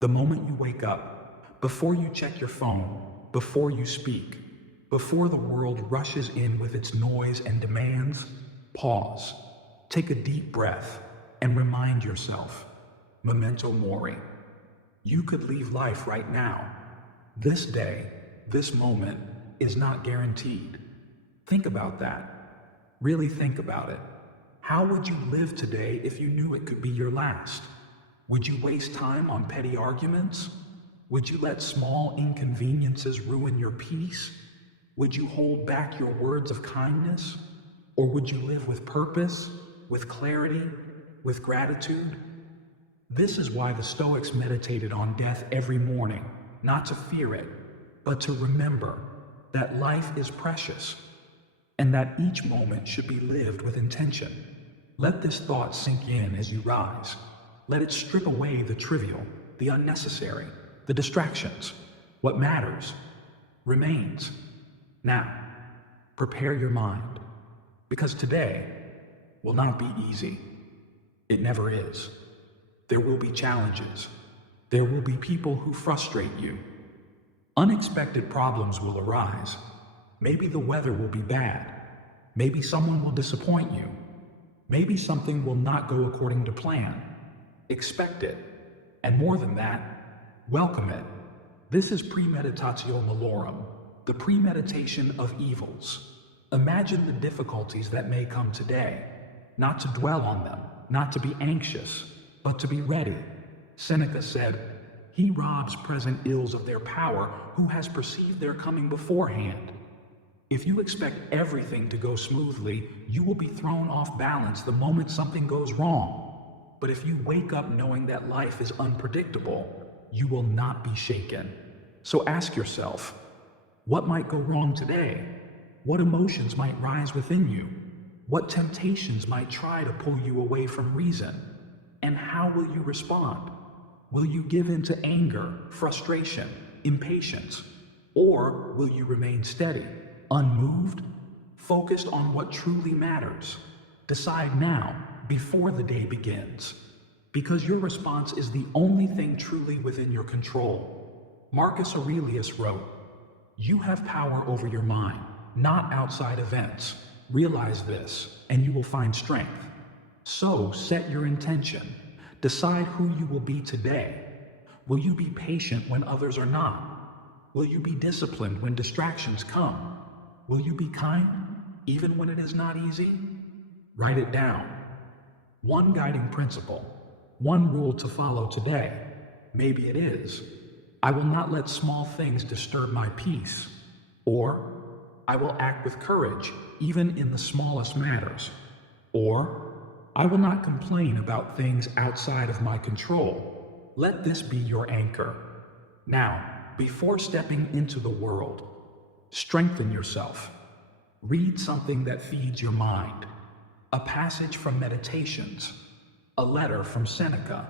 The moment you wake up, before you check your phone, before you speak, before the world rushes in with its noise and demands, pause, take a deep breath, and remind yourself, Memento Mori. You could leave life right now. This day, this moment, is not guaranteed. Think about that. Really think about it. How would you live today if you knew it could be your last? Would you waste time on petty arguments? Would you let small inconveniences ruin your peace? Would you hold back your words of kindness? Or would you live with purpose, with clarity, with gratitude? This is why the Stoics meditated on death every morning, not to fear it, but to remember that life is precious and that each moment should be lived with intention. Let this thought sink in as you rise. Let it strip away the trivial, the unnecessary, the distractions. What matters remains. Now, prepare your mind, because today will not be easy. It never is. There will be challenges. There will be people who frustrate you. Unexpected problems will arise. Maybe the weather will be bad. Maybe someone will disappoint you. Maybe something will not go according to plan. Expect it. And more than that, welcome it. This is Premeditatio Malorum, the premeditation of evils. Imagine the difficulties that may come today, not to dwell on them, not to be anxious, but to be ready. Seneca said, "He robs present ills of their power who has perceived their coming beforehand." If you expect everything to go smoothly, you will be thrown off balance the moment something goes wrong. But if you wake up knowing that life is unpredictable, you will not be shaken. So ask yourself, what might go wrong today? What emotions might rise within you? What temptations might try to pull you away from reason? And how will you respond? Will you give in to anger, frustration, impatience? Or will you remain steady, unmoved, focused on what truly matters? Decide now, before the day begins, because your response is the only thing truly within your control. Marcus Aurelius wrote, "You have power over your mind, not outside events. Realize this, and you will find strength." So set your intention. Decide who you will be today. Will you be patient when others are not? Will you be disciplined when distractions come? Will you be kind, even when it is not easy? Write it down. One guiding principle, one rule to follow today. Maybe it is, I will not let small things disturb my peace. Or, I will act with courage, even in the smallest matters. Or, I will not complain about things outside of my control. Let this be your anchor. Now, before stepping into the world, strengthen yourself. Read something that feeds your mind. A passage from Meditations, a letter from Seneca,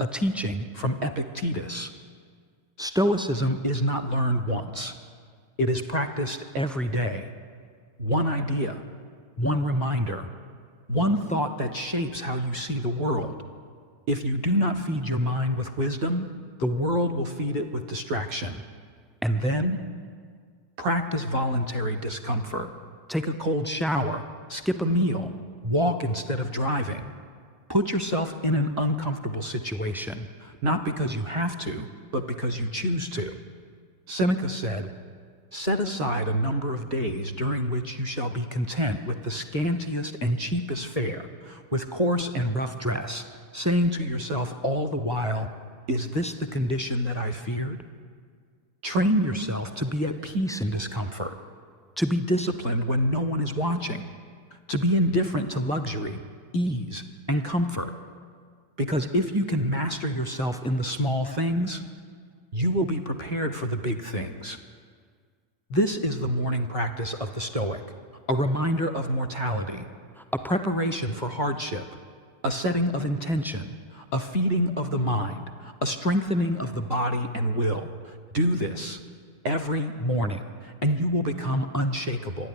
a teaching from Epictetus. Stoicism is not learned once. It is practiced every day. One idea, one reminder, one thought that shapes how you see the world. If you do not feed your mind with wisdom, the world will feed it with distraction. And then, practice voluntary discomfort. Take a cold shower, skip a meal, walk instead of driving. Put yourself in an uncomfortable situation, not because you have to, but because you choose to. Seneca said, "Set aside a number of days during which you shall be content with the scantiest and cheapest fare, with coarse and rough dress, saying to yourself all the while, 'Is this the condition that I feared?'" Train yourself to be at peace in discomfort, to be disciplined when no one is watching, to be indifferent to luxury, ease, and comfort. Because if you can master yourself in the small things, you will be prepared for the big things. This is the morning practice of the Stoic, a reminder of mortality, a preparation for hardship, a setting of intention, a feeding of the mind, a strengthening of the body and will. Do this every morning, and you will become unshakable.